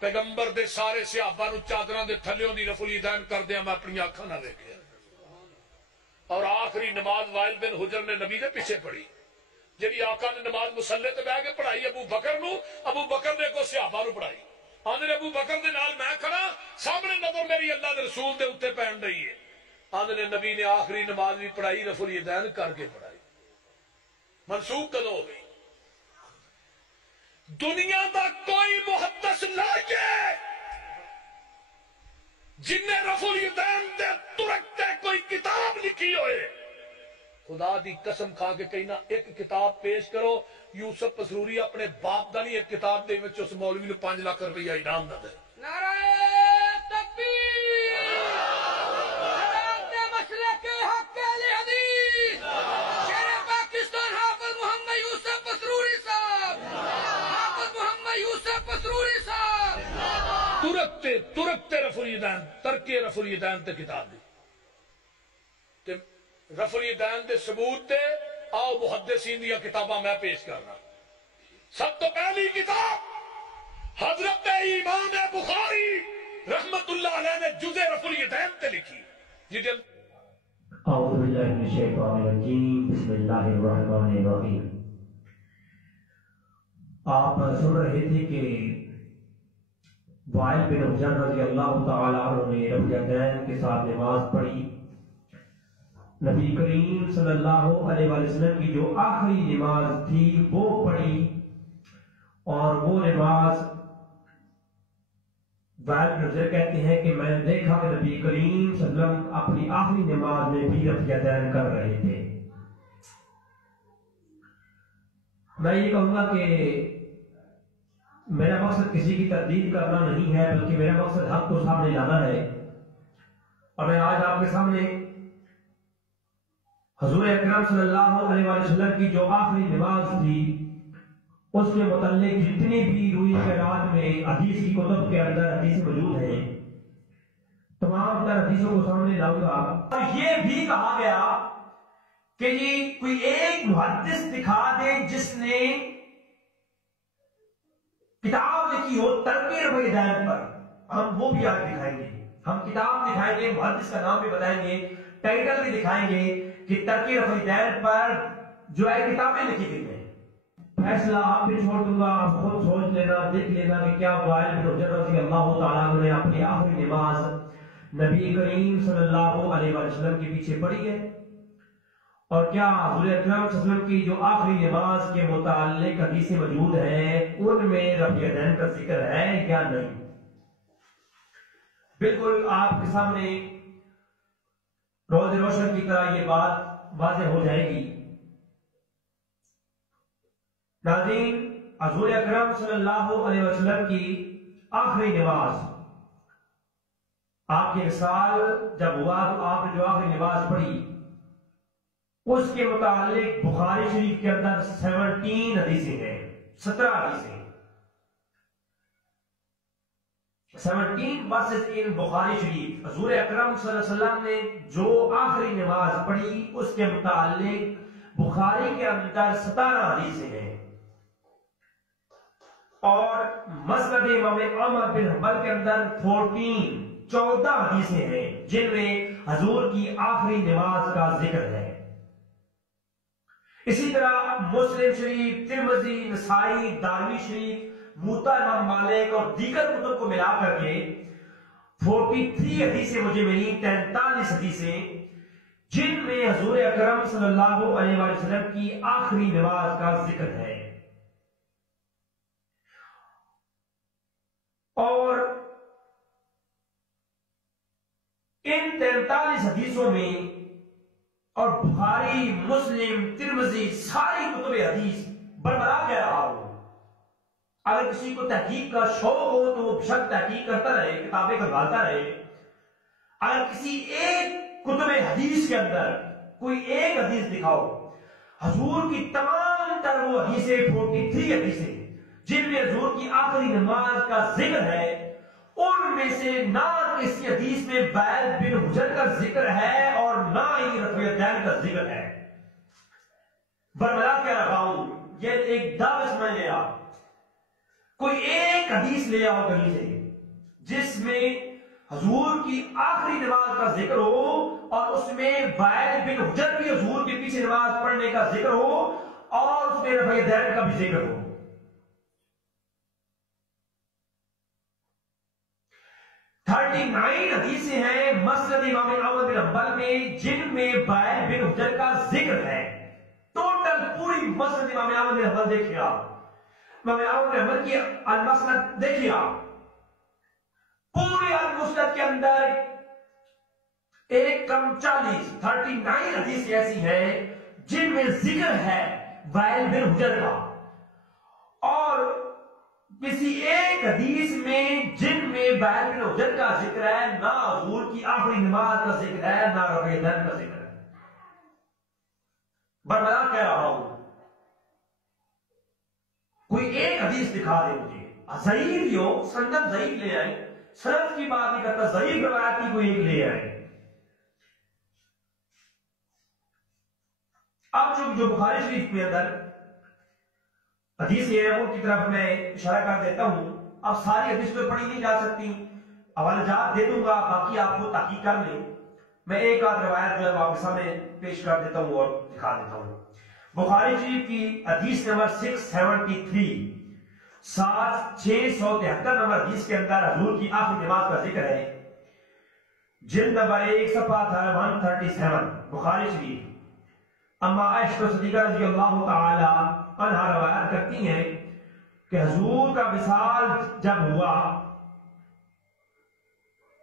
پیغمبر دے سارے صحابہ نو چادراں دے تھلیوں دی رفع الیدین کر دیا میں اپنی آنکھاں نہ دیکھیا. اور آخری نماز وائل بن حجر نے نبی دے پیچھے پڑھی جی آقا نے نماز مسلے تے بیٹھ کے پڑھائی ابو بکر نو. ابو بکر نے کو صحابہ نو پڑھائی. آندے ابو بکر دے نال میں کھڑا سامنے نظر میری اللہ دے رسول دے اوتے پہن رہی ہے. آندے نبی نے آخری نماز بھی پڑھائی رفع الیدین کر کے پڑھائی. منسوخ کدو ہو گئی؟ دنیا دا کوئی محدث لائے جن نے رفع الیدین دے ترکتے کوئی کتاب لکھی ہوئے خدا دی قسم کھا کے کہنا ایک کتاب پیش کرو. یوسف پسروری اپنے باپ دا نہیں ایک کتاب دے وچ اس مولوی نو 5 لاکھ روپیہ انعام دے. نعرہ تکبیر، حضرت مشرق حق اہل حدیث شیر پاکستان حافظ محمد یوسف پسروری صاحب، حافظ محمد یوسف پسروری صاحب ترکتے رفع الیدین ترکے رفع الیدین تے کتاب دی. رفع الیدین دے ثبوت تے آؤ محدثین دیا کتاباں میں پیش کرنا. سب تو پہلی کتاب حضرت امام بخاری رحمت اللہ علیہ نے جز رفع الیدین تے لکھی. اعوذ باللہ من الشیطان الرجیم، بسم اللہ الرحمن الرحیم. آپ سن رہے تھے کہ وائل بن حجر رضی اللہ تعالیٰ عنہ نے رفع الیدین کے ساتھ نماز پڑھی. نبی کریم صلی اللہ علیہ وسلم کی جو آخری نماز تھی وہ پڑھی، اور وہ نماز وائل بن حجر کہتے ہیں کہ میں نے دیکھا کہ نبی کریم صلی اللہ علیہ وسلم اپنی آخری نماز میں بھی رفع الیدین کر رہے تھے. میں یہ کہوں گا کہ میرا مقصد کسی کی تردید کرنا نہیں ہے، بلکہ میرا مقصد حق کو سامنے لانا ہے. اور میں آج آپ کے سامنے حضور اکرم صلی اللہ علیہ وسلم کی جو آخری نماز تھی اس کے متعلق جتنی بھی روی خیرات میں حدیث کی کتب کے اندر حدیث موجود ہیں تمام تر حدیثوں کو سامنے لاؤں گا. اور یہ بھی کہا گیا کہ یہ کوئی ایک محدث دکھا دے جس نے کتاب لکھی ہو ترک رفع الیدین پر. ہم وہ بھی آج دکھائیں گے. ہم کتاب دکھائیں گے، محدث کا نام بھی بتائیں گے، ٹائٹل بھی دکھائیں گے کہ ترک رفع الیدین پر جو ہے کتابیں لکھی گئی ہیں. فیصلہ آپ پہ چھوڑ دوں گا، آپ خود سوچ لینا، دیکھ لینا کہ کیا وائل بن حجر رضی اللہ تعالیٰ عنہ نے اپنی آخری نماز نبی کریم صلی اللہ علیہ وسلم کے پیچھے پڑھی ہے، اور کیا حضور اکرم صلی اللہ علیہ وسلم کی جو آخری نماز کے متعلق حدیثیں موجود ہیں ان میں رفع الیدین کا ذکر ہے یا نہیں. بالکل آپ کے سامنے روز روشن کی طرح یہ بات واضح ہو جائے گی. ناظرین، حضور اکرم صلی اللہ علیہ وسلم کی آخری نماز، آپ کے وصال جب ہوا تو آپ نے جو آخری نماز پڑھی اس کے متعلق بخاری شریف کے اندر 17 حدیثیں ہیں، 17 حدیثیں، 17 ورسز ان بخاری شریف. حضور اکرم صلی اللہ علیہ وسلم نے جو آخری نماز پڑھی اس کے متعلق بخاری کے اندر 17 حدیثیں ہیں، اور مسند امام احمد بن حنبل کے اندر 14 حدیثیں ہیں جن میں حضور کی آخری نماز کا ذکر ہے. اسی طرح مسلم شریف، ترمذی، نسائی، دارمی شریف، موطا امام مالک اور دیگر کتب کو ملا کر کے 43 حدیثیں مجھے ملی، 43 حدیثیں جن میں حضور اکرم صلی اللہ علیہ وسلم کی آخری نماز کا ذکر ہے. اور ان 43 حدیثوں میں اور بخاری، مسلم، ترمذی، ساری کتب حدیث بربلا کہہ رہا ہوں. اگر کسی کو تحقیق کا شوق ہو تو وہ بشک تحقیق کرتا رہے، کتابیں کھولتا رہے. اگر کسی ایک کتب حدیث کے اندر کوئی ایک حدیث دکھاؤ، حضور کی تمام تر وہ حدیثیں 43 حدیثیں جن میں حضور کی آخری نماز کا ذکر ہے، ان میں سے نہ کسی حدیث میں وائل بن حجر کا ذکر ہے اور نہ ہی رفع الیدین کا ذکر ہے. بربلا کہہ رہا ہوں، یہ ایک دعوی سمجھ لیں آپ. کوئی ایک حدیث لے آؤ کہیں سے جس میں حضور کی آخری نماز کا ذکر ہو اور اس میں وائل بن حجر بھی حضور کے پیچھے نماز پڑھنے کا ذکر ہو اور اس میں رفع یدین کا بھی ذکر ہو. 39 حدیثیں ہیں مسند امام احمد بن حنبل میں جن میں وائل بن حجر کا ذکر ہے. ٹوٹل پوری مسند امام احمد بن حنبل دیکھیے آپ, امام احمد بن حنبل کی المسند دیکھیے آپ, پوری المسند کے اندر ایک کم 39 حدیث ایسی ہیں جن میں ذکر ہے وائل بن حجر کا, اور کسی ایک حدیث میں جن میں وائل بن حجر کا ذکر ہے نہ حضور کی آخری نماز کا ذکر ہے نہ رفع یدین کا ذکر ہے. برملا کہہ رہا ہوں کوئی ایک حدیث دکھا دے مجھے, ضعیف ہو, سند ضعیف لے آئے, سند کی بات نہیں کرتا, ضعیف روایت کی کوئی ایک لے آئے. اب جو بخاری شریف کے اندر حدیث ہے ان کی طرف میں اشارہ کر دیتا ہوں. اب ساری حدیث تو پڑھی نہیں جا سکتی, حوالہ جات دے دوں گا, باقی آپ کو تحقیق کر لیں. میں ایک آدھ روایت جو ہے آپ کے سامنے پیش کر دیتا ہوں اور دکھا دیتا ہوں. بخاری شریف کی حدیث نمبر 673 673 نمبر حدیث کے اندر حضور کی آخری نماز کا ذکر ہے. جلد نمبر 1 صفحہ 137 بخاری شریف. اما عائشہ صدیقہ رضی اللہ تعالی عنہا روایت کرتی ہیں کہ حضور کا وصال جب ہوا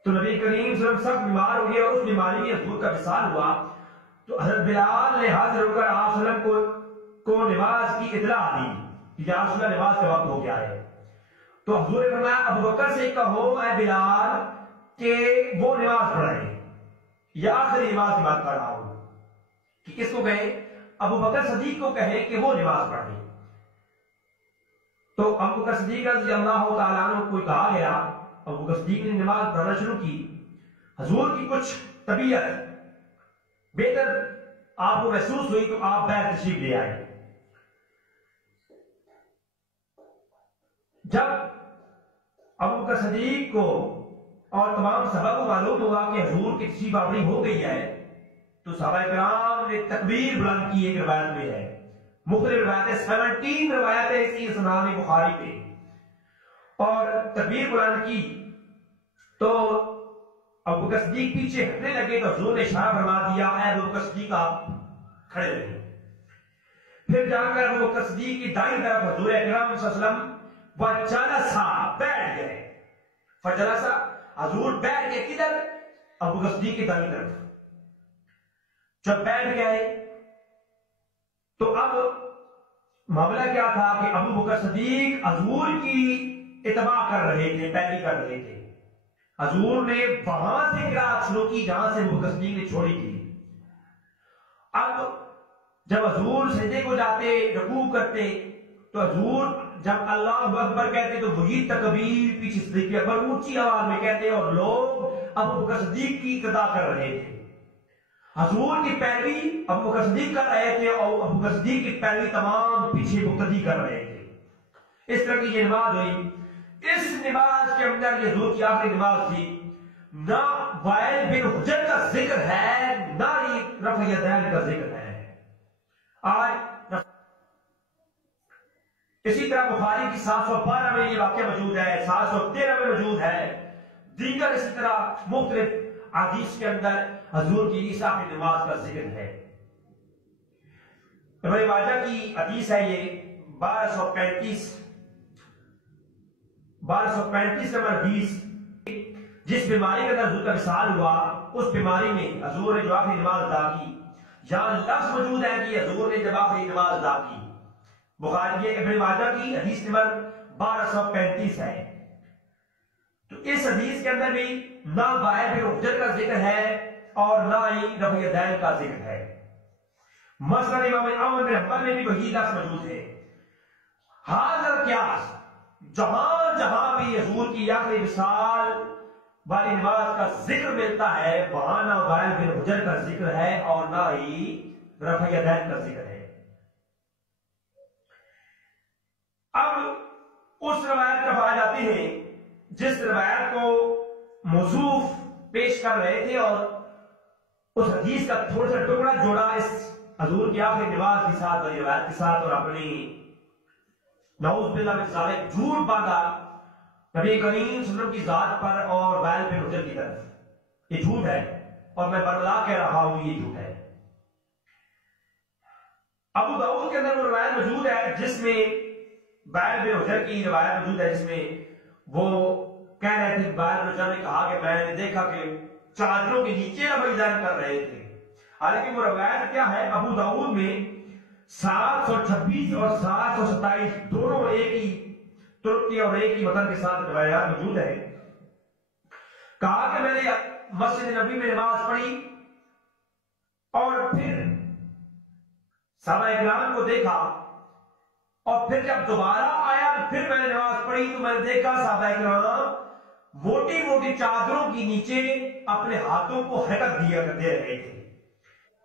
تو نبی کریم صلی اللہ علیہ وسلم سخت بیمار ہوئے اور اس بیماری میں حضور کا وصال ہوا تو حضرت بلال نے حاضر ہو کر آپ صلی اللہ علیہ وسلم کو نماز کی اطلاع دی کہ یا رسول اللہ نماز کا وقت ہو گیا ہے. تو حضور نے فرمایا ابو بکر سے کہو اے بلال کہ وہ نماز پڑھائیں, یا آخری نماز کی بات کر رہا ہوں کہ کس کو کہیں, ابو بکر صدیق کو کہیں کہ وہ نماز پڑھیں. تو ابو بکر صدیق رضی اللہ تعالیٰ عنہ کو کہا گیا, ابو بکر صدیق نے نماز پڑھنا شروع کی. حضور کی کچھ طبیعت بہتر آپ کو محسوس ہوئی تو آپ باہر تشریف لے آئے. جب ابو بکر صدیق کو اور تمام صحابہ کو معلوم ہوا کہ حضور کی تشریف آوری ہو گئی ہے تو صحابہ کرام نے تکبیر بلند کی. ایک روایت میں ہے, مختلف روایتیں 17 روایتیں اسی اسناد بخاری پہ, اور تکبیر بلند کی تو ابو بکر صدیق پیچھے ہٹنے لگے تو حضور نے اشارہ فرما دیا اے ابو بکر صدیق آپ کھڑے رہے. پھر جا کر ابو بکر صدیق کی دائیں طرف حضور اکرم صلی اللہ علیہ وسلم وجلسا بیٹھ گئے. فجلسا حضور بیٹھ گئے کدھر, ابو بکر صدیق کی دائیں طرف. جب بیٹھ گئے تو اب معاملہ کیا تھا کہ ابو بکر صدیق حضور کی اتباع کر رہے تھے, پیروی کر رہے تھے. حضور نے وہاں سے قرات شروع کی جہاں سے ابو بکر صدیق نے چھوڑی تھی. اب جب حضور سجدے کو جاتے, رکوع کرتے تو حضور جب اللہ اکبر کہتے تو وہی تکبیر پیچھے صدیق اکبر اونچی آواز میں کہتے اور لوگ ابو بکر صدیق کی اقتدا کر رہے تھے. حضور کی پیروی ابو بکر صدیق کر رہے تھے اور ابو بکر صدیق کی پیروی تمام پیچھے مقتدی کر رہے تھے. اس طرح کی یہ نماز ہوئی. اس نماز کے اندر یہ حضور کی آخری نماز تھی. نہ وائل بن حجر کا ذکر ہے نہ ہی رفع یدین کا ذکر ہے. آج اسی طرح بخاری کی 712 میں یہ واقعہ موجود ہے, 713 میں موجود ہے. دیگر اسی طرح مختلف حدیث کے اندر حضور کی اس آخری نماز کا ذکر ہے. ابن ماجہ کی حدیث ہے یہ 1235 نمبر 20. جس بیماری کے اندر حضور کا وصال ہوا اس بیماری میں حضور نے جو آخری نماز ادا کی, یہاں لفظ موجود ہے کہ حضور نے جب آخری نماز ادا کی. بخاری یہ ابن ماجہ کی حدیث نمبر 1235 ہے. تو اس حدیث کے اندر بھی نہ وائل بن حجر کا ذکر ہے اور نہ ہی رفع یدین کا ذکر ہے. مسند امام احمد بن حنبل میں بھی وہی لفظ موجود ہے. حاضر قیاس جہاں جہاں بھی حضور کی آخری وصال والی نماز کا ذکر ملتا ہے وہاں نہ وائل بن حجر کا ذکر ہے اور نہ ہی رفع یدین کا ذکر ہے. اب اس روایت کا پائے جاتے ہیں جس روایت کو موصوف پیش کر رہے تھے اور اس حدیث کا تھوڑا سا ٹکڑا جوڑا اس حضور کی آخری نماز کے ساتھ اور روایت کے ساتھ اور اپنی نعوذ باللہ من ذالک جھوٹ باندھا نبی کریم صلی اللہ علیہ وسلم کی ذات پر اور وائل بن حجر کی طرف. یہ جھوٹ ہے اور میں برلا کہہ رہا ہوں یہ جھوٹ ہے. ابو داؤد کے اندر وہ روایت موجود ہے جس میں وائل بن حجر کی روایت موجود ہے جس میں وہ کہہ رہے تھے وائل بن حجر نے کہا کہ میں نے دیکھا کہ چادروں کے نیچے رفع کر رہے تھے. حالانکہ وہ روایت کیا ہے ابو داؤد میں 726 اور 727 دونوں ایک ہی ترکی اور ایک ہی متن کے ساتھ روایات موجود ہے. کہا کہ میں نے مسجد نبی میں نماز پڑھی اور پھر صحابہ اکرام کو دیکھا اور پھر جب دوبارہ آیا تو پھر میں نے نماز پڑھی تو میں نے دیکھا صحابہ اکرام موٹی موٹی چادروں کے نیچے اپنے ہاتھوں کو حرکت دے رہے تھے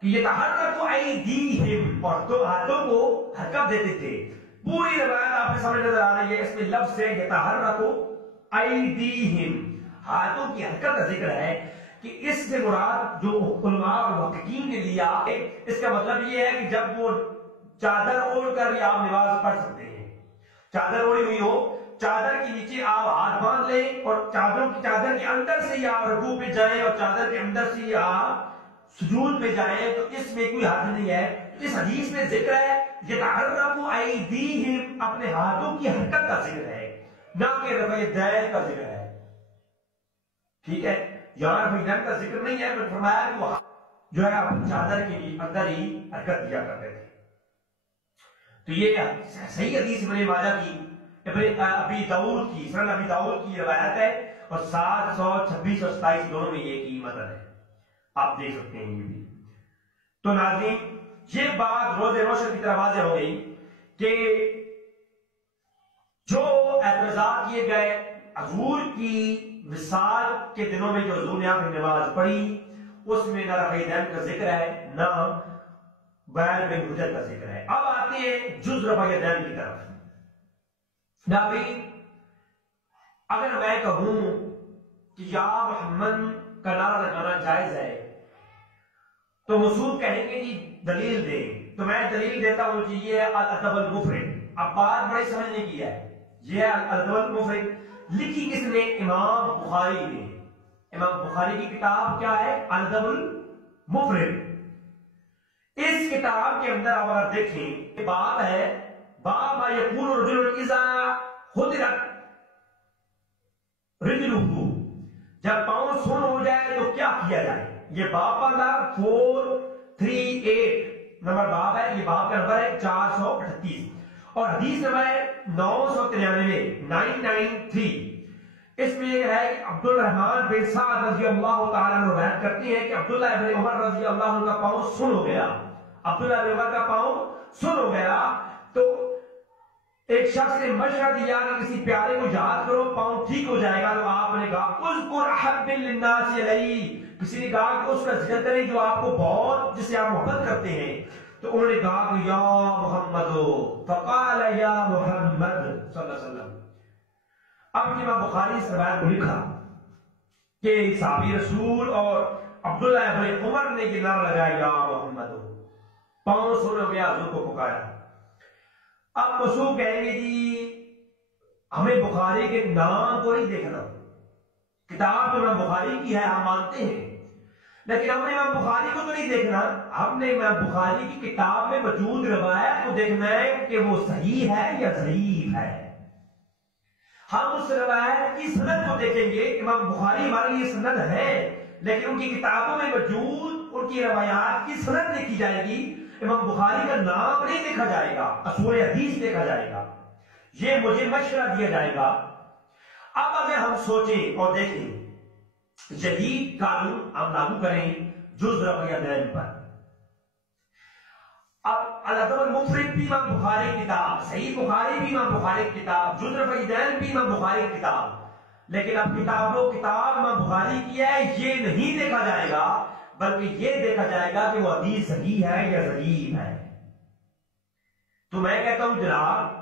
کہ یہ تحرکوا ایدیہم اور دو ہاتھوں کو حرکت دیتے تھے. پوری روایت آپ کے سامنے نظر آ رہی ہے. اس میں لفظ ہے یتحرکوا ایدیہم ہاتھوں کی حرکت کا ذکر ہے کہ اس سے مراد جو علماء اور محققین نے لیا اس کا مطلب یہ ہے کہ جب وہ چادر اوڑھ کر بھی آپ نماز پڑھ سکتے ہیں. چادر اوڑھی ہوئی ہو چادر کے نیچے آپ ہاتھ باندھ لیں اور چادر کے اندر سے ہی آپ رکوع پہ جائیں اور چادر کے اندر سے ہی آپ سجود میں جائیں تو اس میں کوئی حرج نہیں ہے. اس حدیث میں ذکر ہے یتحرکوا ایدیہم اپنے ہاتھوں کی حرکت کا ذکر ہے نہ کہ رفع یدین کا ذکر ہے. ٹھیک ہے یہاں رفع یدین کا ذکر نہیں ہے پر فرمایا کہ وہ جو ہے اپنی چادر کے اندر ہی حرکت دیا کرتے تھے. تو یہ صحیح حدیث ابن ماجہ کی ابی داؤد کی سنن ابی داؤد کی روایت ہے اور 726 اور 27 دونوں میں ایک ہی متن ہے. آپ دیکھ سکتے ہیں یہ بھی. تو ناظرین یہ بات روز روشن کی طرح واضح ہو گئی کہ جو اعتراضات کیے گئے حضور کی وصال کے دنوں میں جو حضور نے آخری نماز پڑھی اس میں نہ رفع یدین کا ذکر ہے نہ وائل بن حجر کا ذکر ہے. اب آتے ہیں جز رفع یدین کی طرف. ناظرین اگر میں کہوں کہ یا محمد کا نعرہ لگانا جائز ہے تو مصعب کہیں گے جی دلیل دیں. تو میں دلیل دیتا ہوں جی یہ ہے الادب المفرد. اب بات بڑی سمجھنے کی ہے. یہ ہے الادب المفرد لکھی کس نے؟ امام بخاری نے. امام بخاری کی کتاب کیا ہے؟ الادب المفرد. اس کتاب کے اندر آپ اگر دیکھیں باب ہے باب ما یقول الرجل اذا خدرت رجلہ جب پاؤں سن ہو جائے تو کیا کیا جائے. یہ باب کا نمبر 438 نمبر باب ہے. یہ باب کا نمبر ہے 438 اور حدیث نمبر ہے 993. اس میں یہ ہے کہ عبد الرحمن بن سعد رضی اللہ تعالی عنہ روایت کرتے ہیں کہ عبداللہ ابن عمر رضی اللہ عنہ کا پاؤں سن ہو گیا. عبداللہ ابن عمر کا پاؤں سن ہو گیا تو ایک شخص نے مشورہ دیا کہ کسی پیارے کو یاد کرو پاؤں ٹھیک ہو جائے گا. تو آپ نے کہا اذکر احب للناس الیہ. کسی نے کہا کہ اس کا ذکر کریں جو آپ کو بہت جس سے آپ محبت کرتے ہیں. تو انہوں نے کہا کہ یا محمد فقال یا محمد صلی اللہ علیہ وسلم. اب امام بخاری اس روایت کو لکھا کہ صحابی رسول اور عبداللہ ابن عمر نے یہ نعرہ لگایا یا محمد. پاؤں سن ہو گیا حضور کو پکارا. اب مصعب کہیں گے جی ہمیں بخاری کے نام کو نہیں دیکھنا. کتاب تو امام بخاری کی ہے ہم مانتے ہیں لیکن ہم نے امام بخاری کو تو نہیں دیکھنا. ہم نے امام بخاری کی کتاب میں موجود روایت کو دیکھنا ہے کہ وہ صحیح ہے یا ضعیف ہے. ہم اس روایت کی سند کو دیکھیں گے. امام بخاری ہمارے لیے سند ہے لیکن ان کی کتابوں میں موجود ان کی روایات کی سند دیکھی جائے گی. امام بخاری کا نام نہیں دیکھا جائے گا اصول حدیث دیکھا جائے گا. یہ مجھے مشورہ دیا جائے گا. اب اگر ہم سوچیں اور دیکھیں جدید قانون ہم لاگو کریں جز رفع یدین پر. اب الادب المفرد بھی امام بخاری کی کتاب, صحیح بخاری بھی امام بخاری کی کتاب, جز رفع یدین بھی امام بخاری کی کتاب. لیکن اب کتاب امام بخاری کی ہے یہ نہیں دیکھا جائے گا بلکہ یہ دیکھا جائے گا کہ وہ حدیث صحیح ہے یا ضعیف ہے. تو میں کہتا ہوں جناب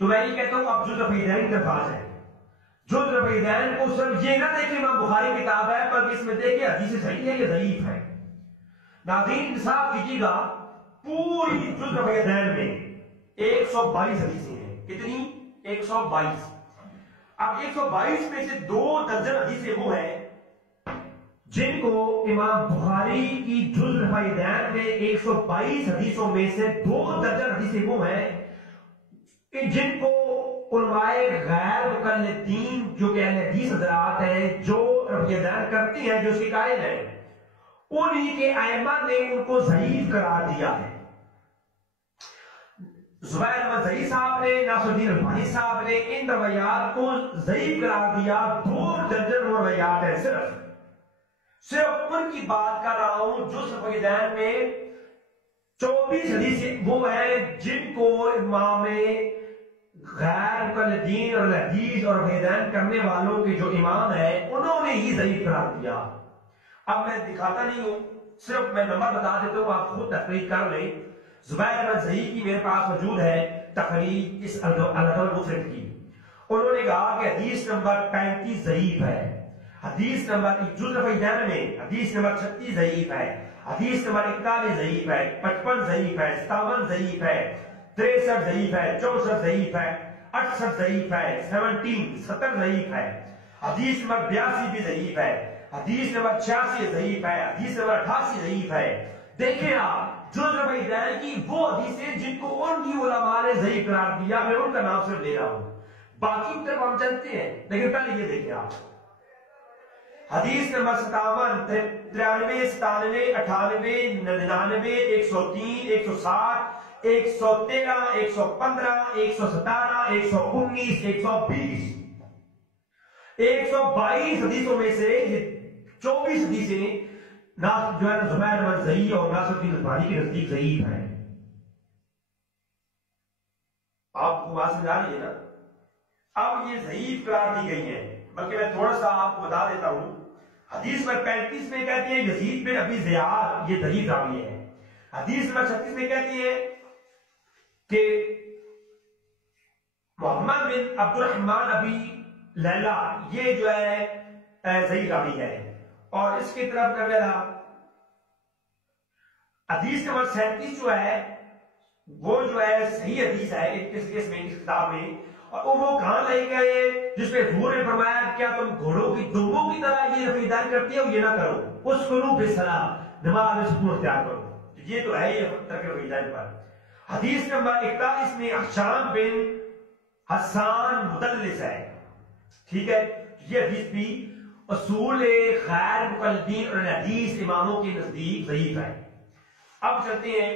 تو میں یہ کہتا ہوں آپ جز رفیدین کی طرف آ جائیں. جز رفیدین کو صرف یہ نہ دیکھیں امام بخاری کتاب ہے پر اس میں دیکھیں حدیث صحیح ہے یا ضعیف ہے. ناظرین انصاف کیجیے گا، پوری جز رفیدین میں 122 حدیثیں ہیں. کتنی؟ 122. اب 122 میں سے 2 درجن حدیثیں وہ ہیں جن کو امام بخاری کی جز رفیدین میں 122 حدیثوں میں سے 2 درجن حدیثیں وہ ہیں کہ جن کو علماء غیر مقلدین جو کہ اہل حدیث حضرات ہیں جو رفیدین کرتی ہیں، جو اس کے قائل ہیں، انہی کے ائمہ نے ان کو ضعیف قرار دیا ہے. زبیر احمد ضعیف صاحب نے، ناصر الدین البانی صاحب نے ان روایات کو ضعیف قرار دیا. 2 درجن روایات ہیں صرف ان کی بات کر رہا ہوں. جز رفیدین میں 24 حدیثیں وہ ہیں جن کو امام غیر مقلدین اور حدیث اور رفیدین کرنے والوں کے جو امام ہیں انہوں نے ہی ضعیف قرار دیا. اب میں دکھاتا نہیں ہوں، صرف میں نمبر بتا دیتا ہوں، آپ خود تحقیق کر لیں. زبیر احمد ضعیف کی میرے پاس موجود ہے تخریج اس الادب المفرد کی. انہوں نے کہا کہ حدیث نمبر 35 ضعیف ہے، حدیث نمبر جز رفیدین میں حدیث نمبر 36 ضعیف ہے، حدیث نمبر 41 ضعیف ہے، 55 ضعیف ہے، 57 ضعیف ہے، 63 ضعیف ہے، 64 ضعیف ہے، 68 ضعیف ہے، 70 ضعیف ہے، حدیث نمبر 82 بھی ضعیف ہے، حدیث نمبر 86 ضعیف ہے، حدیث نمبر 88 ضعیف ہے. دیکھیں آپ جز رفیدین کی وہ حدیثیں جن کو ان کی علماء نے ضعیف قرار دیا، میں ان کا نام صرف لے رہا ہوں، باقی کی طرف ہم چلتے ہیں. لیکن پہلے یہ دیکھیں آپ حدیث نمبر 57 93 97 98 99 103 107 113 115 117 119 120 122 حدیثوں میں سے یہ 24 حدیثیں جو ہے زبیر احمد ضعیف اور ناصر الدین البانی کے نزدیک ضعیف ہیں. آپ کو بات سمجھا رہی ہے نا؟ اب یہ ضعیف قرار دی گئی ہیں، بلکہ میں تھوڑا سا آپ کو بتا دیتا ہوں. حدیث نمبر 35 میں کہتے ہیں یزید بن ابی زیاد یہ ضعیف راوی ہے. حدیث نمبر 36 میں کہتے ہیں کہ محمد بن عبد الرحمن ابی لیلا یہ جو ہے ضعیف راوی ہے. اور اس کی طرف کر لینا حدیث نمبر 37 جو ہے وہ جو ہے صحیح حدیث ہے اس کتاب میں. اور وہ کہاں لے گئے جس میں حضور نے فرمایا کیا تم گھوڑوں کی دمبوں کی طرح یہ رفیدین کرتی ہو، یہ نہ کرو، اس کرو بے سلام نماز میں سکون اختیار کرو. یہ تو ہے یہ ترک رفیدین پر. حدیث نمبر 41 میں حشام بن حسان مدلس ہے. ٹھیک ہے، یہ حدیث بھی اصول غیر مقلدین اور حدیث اماموں کے نزدیک ضعیف ہے. اب چلتے ہیں،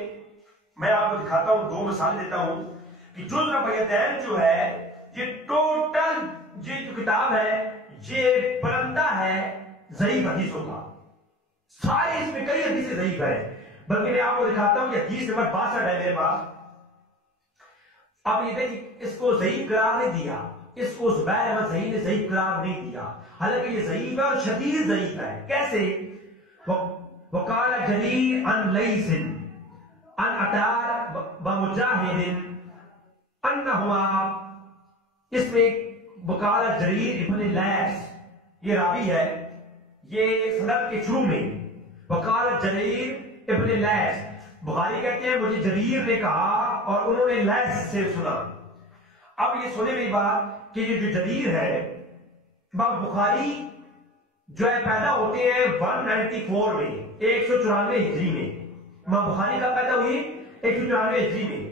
میں آپ کو دکھاتا ہوں، 2 مثال دیتا ہوں کہ جز رفیدین جو ہے یہ ٹوٹل یہ جو کتاب ہے یہ بلندہ ہے ضعیف حدیثوں کا. سارے اس میں کئی حدیثیں ضعیف ہے، بلکہ میں آپ کو دکھاتا ہوں کہ حدیث نمبر 62 ہے میرے پاس. اب یہ دیکھیں اس کو ضعیف قرار نہیں دیا، اس کو زبیر احمد ضعیف نے ضعیف قرار نہیں دیا، حالانکہ یہ ضعیف ہے اور شدید ضعیف ہے. کیسے؟ وقال جریر عن لیث عن عطار ومجاہد انہما، اس میں وقال جریر ابن لیث یہ راوی ہے، یہ سند کے شروع میں وقال جریر ابن لیث، بخاری کہتے ہیں مجھے جریر نے کہا اور انہوں نے لیث سے سنا. اب یہ سنے میری بات کہ یہ جو جریر ہے امام بخاری جو ہے پیدا ہوتے ہیں 194 میں 194 ہجری میں. امام بخاری کا پیدا ہوئی 194 ہجری میں،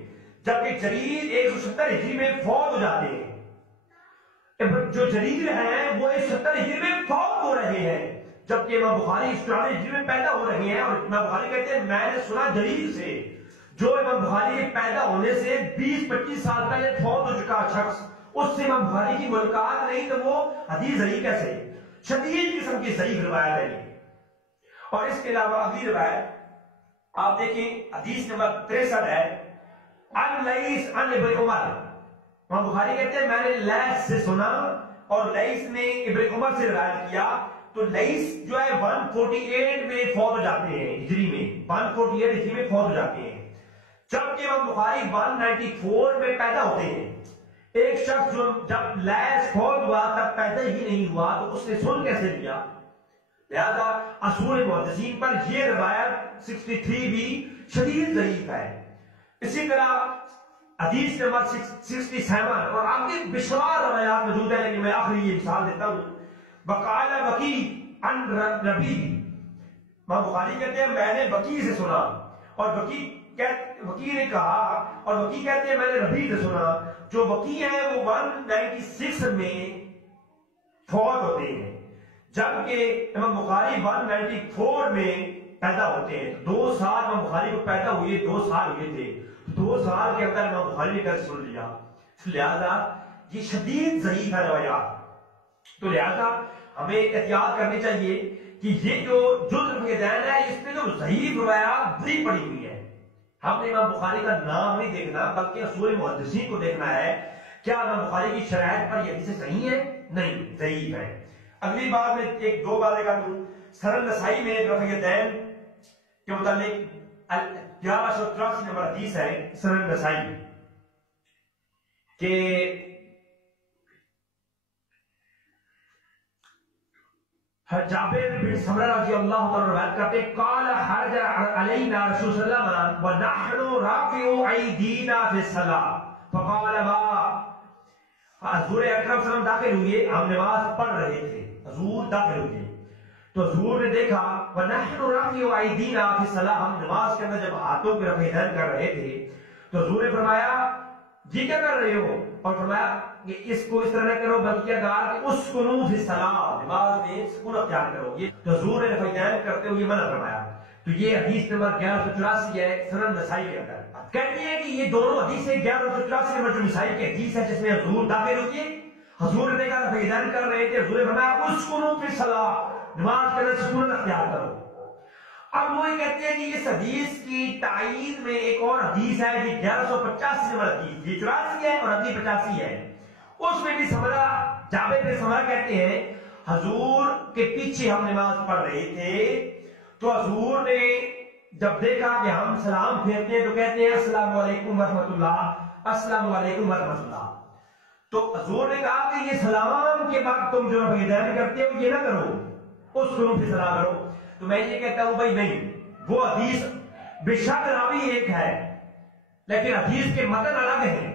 جبکہ جریر 170 ہجری میں فوت ہو جاتے ہیں. جو جریر ہیں وہ 170 ہجری میں فوت ہو رہے ہیں، جبکہ امام بخاری 194 ہجری میں پیدا ہو رہے ہیں. اور امام بخاری کہتے ہیں میں نے سنا جریر سے، جو امام بخاری کے پیدا ہونے سے 20-25 سال پہلے فوت ہو چکا شخص، اس سے امام بخاری کی ملاقات نہیں تو وہ حدیث ضعیف کیسے؟ شدید قسم کی ضعیف روایت ہے. اور اس کے علاوہ اگلی روایت آپ دیکھیں حدیث نمبر 63 ہے، عن لیث عن ابن عمر. امام بخاری کہتے ہیں میں نے لیث سے سنا اور لیث نے ابن عمر سے روایت کیا. تو لیث جو ہے 148 میں فوت ہو جاتے ہیں ہجری میں، 148 ہجری میں فوت ہو جاتے ہیں، جبکہ امام بخاری 194 میں پیدا ہوتے ہیں. ایک شخص جو جب لیس فوت ہوا تب پیدا ہی نہیں ہوا تو اس نے سن کیسے لیا؟ لہذا اصول محدثین پر یہ روایت 63 بھی شدید ضعیف ہے۔ اسی طرح حدیث نمبر 67 اور آگے بشمار روایات موجود ہیں، لیکن میں آخری یہ مثال دیتا ہوں۔ وقال وکی عن ربی، امام بخاری کہتے ہیں میں نے وکی سے سنا، اور وکی نے کہا، اور وکی کہتے ہیں میں نے ربی سے سنا۔ جو وکی ہے وہ 196 میں فوت ہوتے ہیں، جبکہ امام بخاری 194 میں پیدا ہوتے ہیں۔ 2 سال امام بخاری کو پیدا ہوئے، 2 سال ہوئے تھے، 2 سال کے اندر امام بخاری نے کیسے سن لیا؟ لہذا یہ شدید ضعیف ہے روایات۔ تو لہذا ہمیں احتیاط کرنی چاہیے کہ یہ جو جزء دین ہے اس میں جو ضعیف روایات بڑی پڑی ہوئی ہے، ہم نے امام بخاری کا نام نہیں دیکھنا بلکہ اصول محدثین کو دیکھنا ہے، کیا امام بخاری کی شرائط پر یہ حدیثیں صحیح ہیں؟ نہیں، ضعیف ہے۔ اگلی بات میں 1-2 باتیں کر دوں۔ سنن نسائی میں رفع دین کے متعلق 1183 نمبر حدیث ہے سنن نسائی کہ جابر بن سمرہ رضی اللہ تعالی روایت کرتے ہیں قال حرج علینا رسول صلی اللہ علیہ وسلم ونحن رافع ایدینا فی الصلاۃ فقال ما، حضور اکرم صلی اللہ علیہ وسلم داخل ہوئے، ہم نماز پڑھ رہے تھے، حضور داخل ہوئے تو حضور نے دیکھا ونحن رافع ایدینا فی الصلاۃ، ہم نماز کے اندر جب ہاتھوں کی رفع دین کر رہے تھے تو حضور نے فرمایا یہ کیا کر رہے ہو؟ اور فرمایا کہ اس کو اس طرح نہ کرو بلکہ کہا کہ اسکنوا فی الصلاۃ، نماز میں سکون اختیار کرو۔ یہ تو حضور نے رفع دین کرتے ہوئے منع فرمایا۔ تو یہ حدیث نمبر 1184 ہے سنن نسائی کے اندر۔ کہتے ہیں کہ یہ دونوں حدیثیں 1184 نمبر جو نسائی کی حدیث ہے جس میں حضور داخل ہوئے، حضور نے دیکھا رفع دین کر رہے تھے، حضور نے فرمایا اسکنوا فی الصلاۃ، نماز کے اندر سکون اختیار کرو۔ اب وہ یہ کہتے ہیں کہ اس حدیث کی تائید میں ایک اور حدیث ہے کہ 1185 نمبر حدیث، یہ 84 ہے اور حدیث 85 ہے، اس میں بھی سمرہ جابر بن سمرہ کہتے ہیں حضور کے پیچھے ہم نماز پڑھ رہے تھے تو حضور نے جب دیکھا کہ ہم سلام پھیرتے ہیں تو کہتے ہیں السلام علیکم ورحمۃ اللہ، السلام علیکم ورحمۃ اللہ۔ تو حضور نے کہا کہ یہ سلام کے وقت تم جو رفع دین کرتے ہو یہ نہ کرو، اس کو پھر سلام کرو۔ تو میں یہ کہتا ہوں بھائی نہیں، وہ حدیث بے شک راوی ایک ہے لیکن حدیث کے متن الگ ہیں،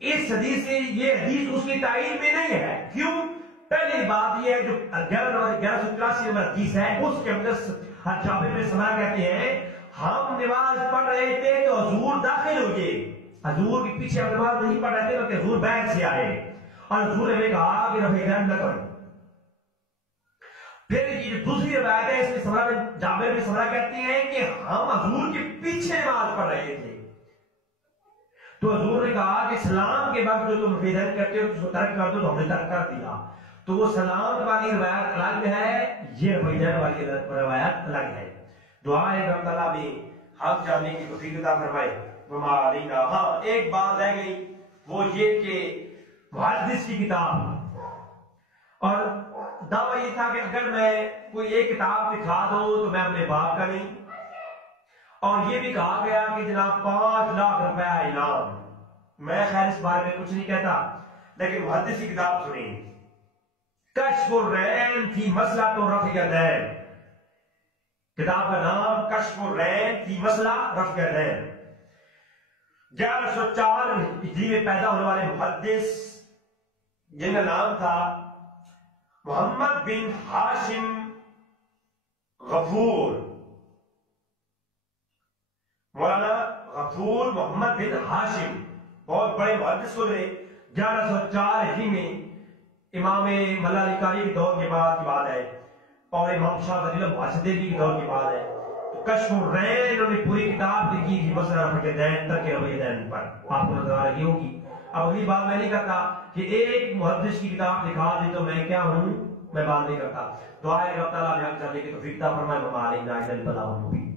اس حدیث سے یہ حدیث اس کی تائید میں نہیں ہے۔ کیوں؟ پہلی بات یہ ہے جو 1184 نمبر حدیث ہے اس کے اندر جابر بن سمرہ کہتے ہیں ہم نماز پڑھ رہے تھے تو حضور داخل ہوئے، حضور کے پیچھے ہم نماز نہیں پڑھ رہے تھے بلکہ حضور بیٹھ سے آئے اور حضور نے کہا کہ رفع دین نہ کرو۔ پھر یہ دوسری روایت ہے اس میں سمرہ بن جابر بن سمرہ کہتے ہیں کہ ہم حضور کے پیچھے نماز پڑھ رہے تھے تو حضور نے کہا کہ سلام کے وقت جو تم رفع دین کرتے ہو اس کو ترک کر دو، تو ہم نے ترک کر دیا۔ تو وہ سلام والی روایت الگ ہے، یہ رفع دین والی روایت الگ ہے۔ دعا ہے رب تعالیٰ میں حق جاننے کی توفیق عطا فرمائے۔ وما علینا، ہاں ایک بات رہ گئی وہ یہ کہ محدث کی کتاب، اور دعویٰ یہ تھا کہ اگر میں کوئی ایک کتاب دکھا دوں تو میں اپنے باپ کا نہیں، اور یہ بھی کہا گیا کہ جناب 5 لاکھ روپیہ انعام۔ میں خیر اس بارے میں کچھ نہیں کہتا لیکن محدث کی کتاب سنیں، کشف الرین فی مسئلہ تو رفع دین، کتاب کا نام کشف الرین فی مسئلہ رفع دین۔ 1104 ہجری میں پیدا ہونے والے محدث جن کا نام تھا محمد بن ہاشم غفور، مولانا غفور محمد بن ہاشم بہت بڑے محدث گزرے 1104 ہجری میں، امام ملا علی قاری کے دور کے بعد کی بات ہے اور امام شاہ ولی اللہ محسدی کے دور کی بات ہے۔ تو کشف الرین انہوں نے پوری کتاب لکھی تھی مسئلہ رفع دین، ترک رفع دین پر، آپ کو نظر آ رہی ہوگی۔ اب اگلی بات میں نہیں کرتا کہ ایک محدث کی کتاب دکھا دی تو میں کیا ہوں، میں بات نہیں کرتا۔ دعا ہے رب تعالیٰ ہمیں حق جاننے کی توفیق عطا فرمائے۔ وما علینا الا البلاغ المبین۔